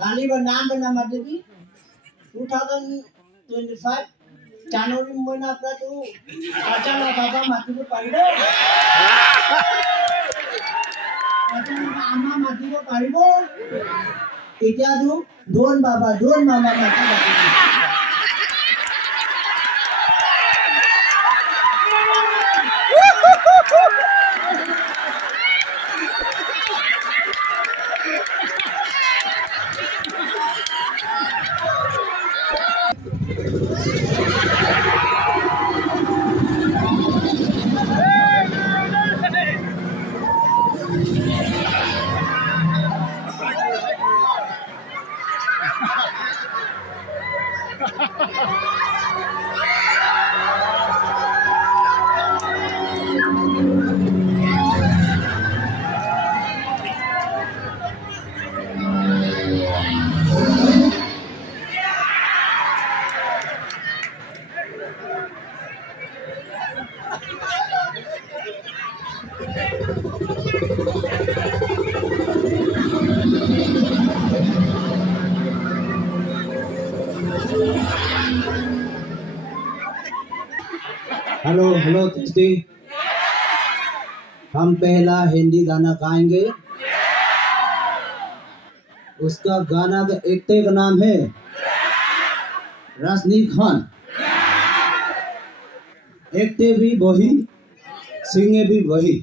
কালি বা নাম বনা মাতিবি 2025 জানুৱাৰী মহিনা পৰা তো আচানা বাবা মাতিব পাৰিব আচানা আমা মাতিব পাৰিব এতিয়া তো দোন বাবা দোন মামা মাতিব हेलो टेस्टिंग हम पहला हिंदी गाना गाएंगे उसका गाना का एक्टर का नाम है राजनीत खान एक्टर भी वही सिंगर भी वही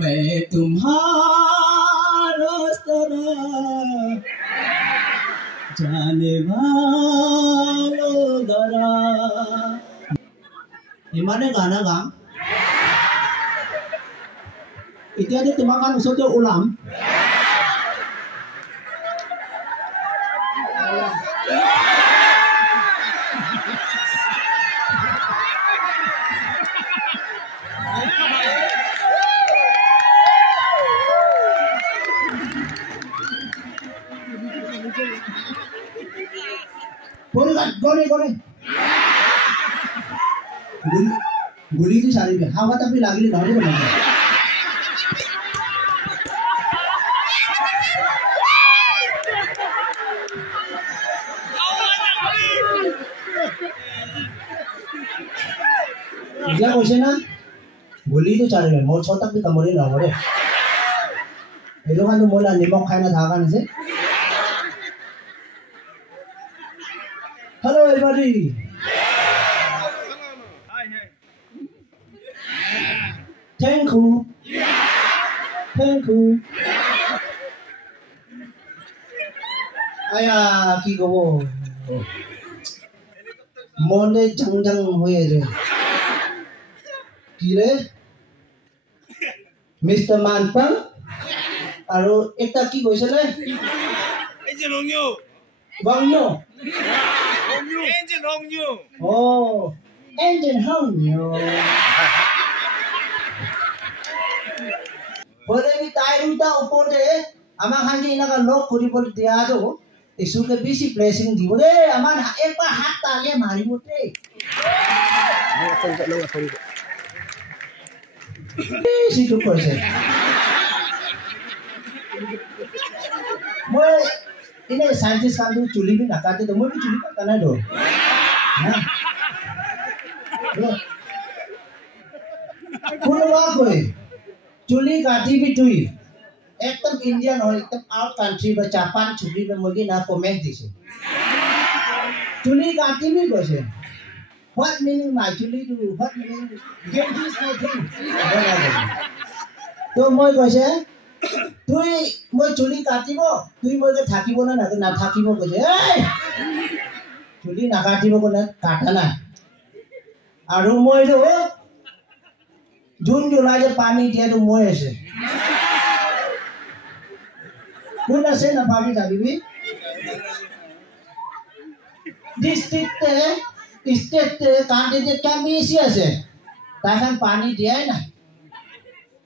मैं तुम्हारा तरह जाने वालो दरा इमाने गाना गाम इत्यादि तुम्हारा उसोते उलाम गोरे गुली की सारी में हवा तब भी लागली गाड़ी बना क्या क्वेश्चन ना गुली तो चारे में मोर छोटा भी कमरे ना हो रे ये लोग तो मोला निमक खाना धागा नहीं से Hello everybody. Thank you. Thank you. Aya ki ko mone jang jang hoye je. Ki re Mr. Manpang aro ekta ki koisele? Angel Hongyo. Bangyo. Angel Hongyo. Oh, Angel Hongyo. Boleh ni tayo ta upote, ama hanji na ka lock kuri pol dia to, isu ke bisi blessing di boleh, ama ek ba hat tali mari mote. Bisi tu proses. Moi ini saintis kan tu culi ni nak kata tu, moi ni culi kan ada. Kuno apa? Culi kati भी तुई एकदम Indian और एकदम out country में Japan चुली में मुझे ना कमेंट दिसे चुली काटी भी कैसे what meaning my चुली do what meaning get this nothing तो मैं कैसे तुई मैं चुली काटी बो तुई मुझे थाकी बो ना थाकी बो कैसे चुली ना काटी बो को ना काटा ना और मैं जो जून जुलाई जे पानी दिया तो मैं ऐसे कुना से ना पानी था बीबी डिस्ट्रिक्ट स्टेट कैंडिडेट क्या मिसी আছে তাখান পানি দিয়াই না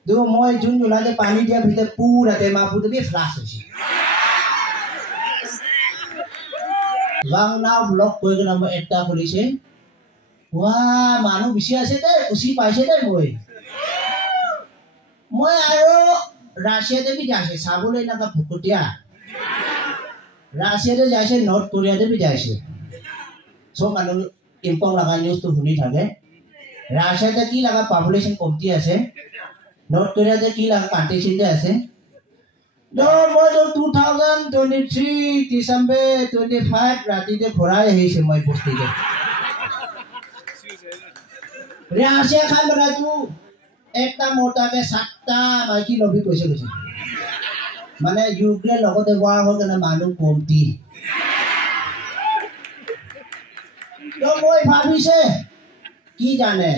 দু মই জুন জুলাই পানি দিয়া ভিতরে পুরা তেমা পুরো ফ্লাশ হইছে গাং নাও ব্লক কই গনা মই একটা খুলিছে ওয়া মানুহ বেছি আছে দে খুশি পাইছে দে মই আৰু ৰাছিয়াতে বি যাইছে চাবলৈ নাকা ভুকতীয়া ৰাছিয়াতে যাইছে নৰ্থ কোৰিয়াতে বি যাইছে সব মানুহ ইম্পং লগা নিউজটো শুনি থাকে ৰাছিয়াতে কি লগা পপুলেশ্যন কমতি আছে নৰ্থ কোৰিয়াতে কি লগা কাণ্ট্ৰি চিন্তে আছে মই 2023 ডিসেম্বৰ 25 ৰাতিতে ঘূৰাই আহিছে মই বস্তিতে ৰাছিয়া খান বনাইছো একটা মোটাকে 7টা মাইকি লবি কৈছে মানে ইউক্ৰেইন লগতে war হ'ল কাৰণে মানুহ কমতি তো মই ভাবিছে কি জানে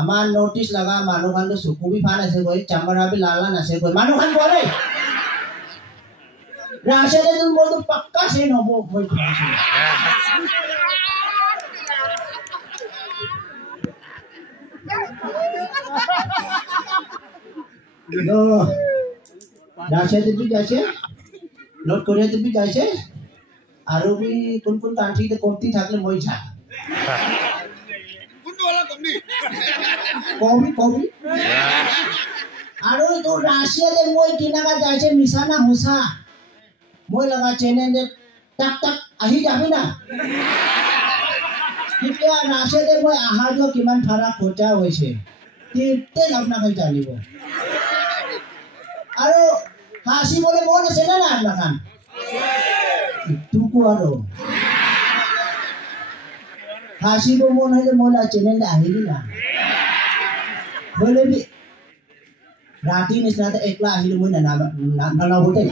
আমাৰ নোটিস লগা মানুহ খান চকুবি ফান আছে গৈ চামৰাবি লালান আছে গৈ মানুহ খান বলে ৰাছিয়াতে তুমি বলতো পাক্কা সে নহব মই ভাবিছো No. ৰাশিয়াতে বি যাইছে নৰ্থ কোৰিয়াতে বি যাইছে আৰু বি কোন কাণ্ট্ৰিতে কমতি থাকলে মই যা কোনটো হলা কমনি কমি আৰু তো ৰাশিয়াতে মই কিনাকা যাইছে মিছানা হুসা মই লগা চেনেলে টাক আহি যাবি না এতিয়া ৰাশিয়াতে মই আহাৰ যোৱা কিমান ভাড়া খৰচা হৈছে তেল আপোনাক জানিব আৰু হাসিবলৈ মন আছে না আপনাৰ খান টুকু আৰু হাসিব মন হলে মন চেনেল আহিলি না বলে ৰাতি নিচিনা একলা আহিলে মই নানাবো দেই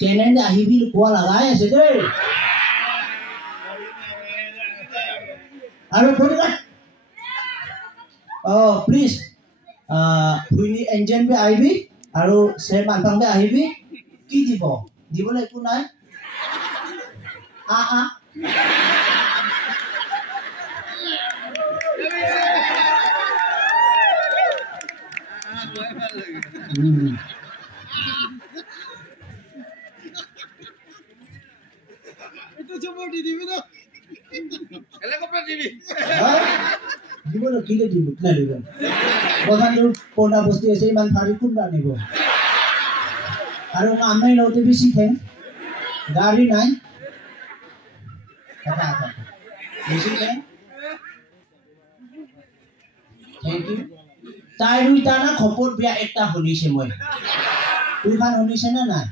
চেনেল আহিবি কোৱা লগাই আছে দেই আৰু প্লিজ ভুইনি এঞ্জেন বি আহিবি আৰু সে মানফাং বি আহিবি কি দিবলৈ একো নাই itu coba di TV tuh helikopter TV দিবলৈ কিলে দিব না দিব বজাৰটো কোনা বস্তু আছে ইমান ভাৰী কোন আনিব আৰু আমি লওঁতে বেছি খেং গাড়ী নাই বেছি খেং থেংক ইউ তাই দুইটা না খবৰ বিয়া একটা শুনিছে মই তুইখান শুনিছে না নাই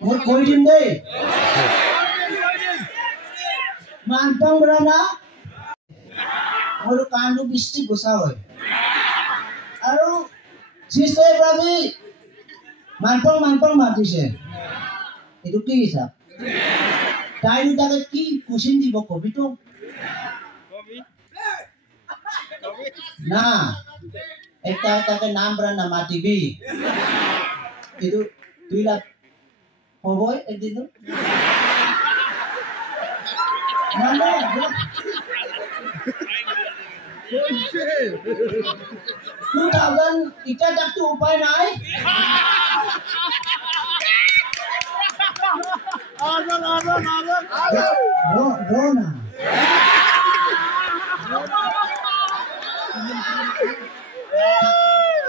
মই কৈ দিম দেই মানপং ৰানা মোৰ কাণ্ডু বৃষ্টি গোচা হয় আৰু চিষ্টাৰ ভাবি মানপং মাতিছে এইটো কি হিচাপ তাই দুটাকে কি কুচিন দিব কবিটো না এটাকে নাম ৰানা মাতিবি এইটো 2 লাখ হ'বই একদিন Mana? 2000 kita tak tu upai naik. Ada. Dona.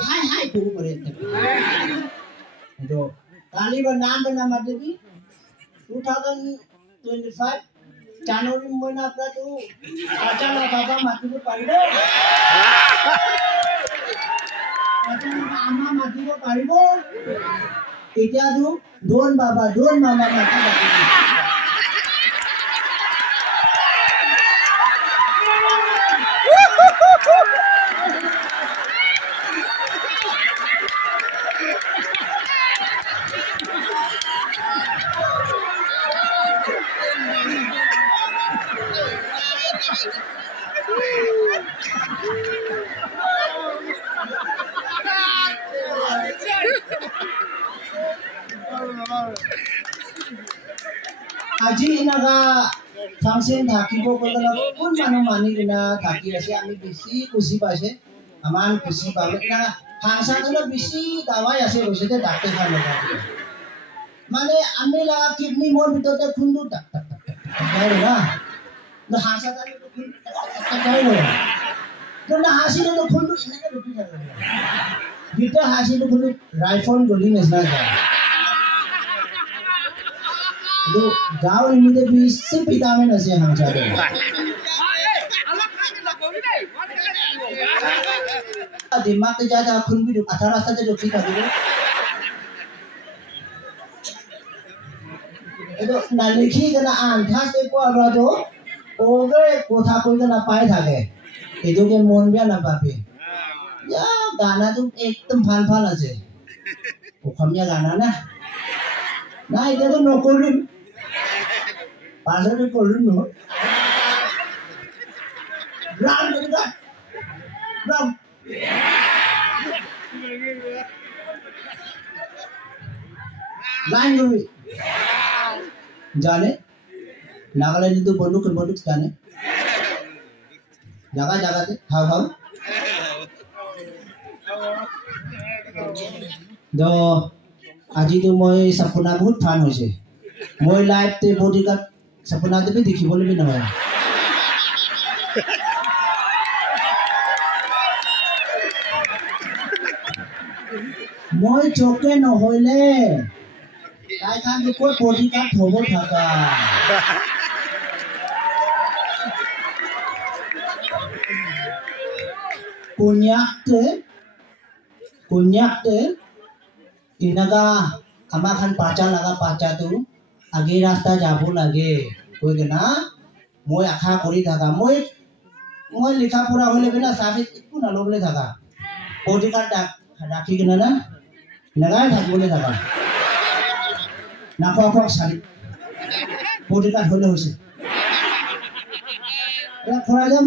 Hai guru mereka. Itu kali bernama Dewi 2025 Januari মহিনা আপনাতো আচানা বাবা মাতিব পাৰিব আচানা আমা মাতিব পাৰিব এতিয়াতো দোন বাবা দোন মামা মাতিব আজি নাগা ফাংশন থাকিব কলা কোন মানুহ মানি কিনা থাকি আছে আমি বেছি খুশি পাইছে আমান খুশি পাবে না ফাংশন হলো বেছি দাৱাই আছে কৈছে যে ডাক্তৰ খান লগা মানে আমি লাগা কিডনি মোৰ ভিতৰতে খুন্দু টাক টাক টাক না na hasa ta to khun kai lo to na hasi to khun to ina ka rupi jaga gita hasi to khun rifle goli nesna ja to gaw ni de bi se pita mein nase ham ja de दिमाग के ज्यादा खून भी अच्छा रास्ता से रोकी था तो ना लिखी करना आंधा से को अब तो ओगे कोठा कोई करना पाए था के ये जो के मोन भी ना पापी या गाना तो एकदम फान ऐसे वो कमिया गाना ना इधर तो नौकरी पास में कोई नो राम देगा राम लाइन हुई जाने नागालैंड तो बंदूक जाने जगह से खाओ तो आज तो मैं सपना बहुत फान होइसे मैं लाइव ते बॉडीगार्ड सपना ते भी देखी बोले भी ना মই চোখে নহলে তাই খান কোন বডিগার্ড হব থাকা কুনিয়াকতে তিনাগা আমাৰ খান পাচা লাগা পাচাটো আগে ৰাস্তা যাব লাগে কই না মই আশা কৰি থাকা মই লিখা পড়া হলে বিনা সাফিত একো না লবলে থাকা বডিগার্ড রাখি কিনা না নাগাই থাকিবলৈ থাকা নাখোৱা চালি বডিগাৰ্ড হলে হৈছে এটা খৰাই যাম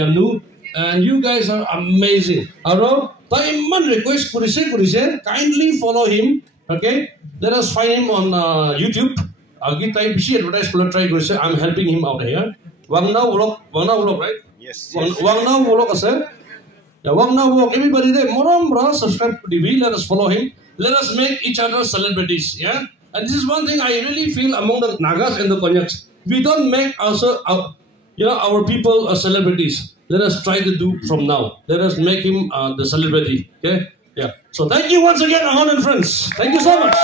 Yamnu, and you guys are amazing. Aro, Taiman request kurise, kindly follow him. Okay, let us find him on YouTube. Agi time she advertise try kurise. I'm helping him out here. Wangna vlog, right? Yes. Wangna vlog, sir. Yeah, Wangna vlog. Everybody there, moram bra subscribe to TV. Let us follow him. Let us make each other celebrities. Yeah, and this is one thing I really feel among the Nagas and the Konyaks. We don't make our people are celebrities. Let us try to do from now. Let us make him the celebrity. Okay? Yeah. So thank you once again, Ahon and friends. Thank you so much.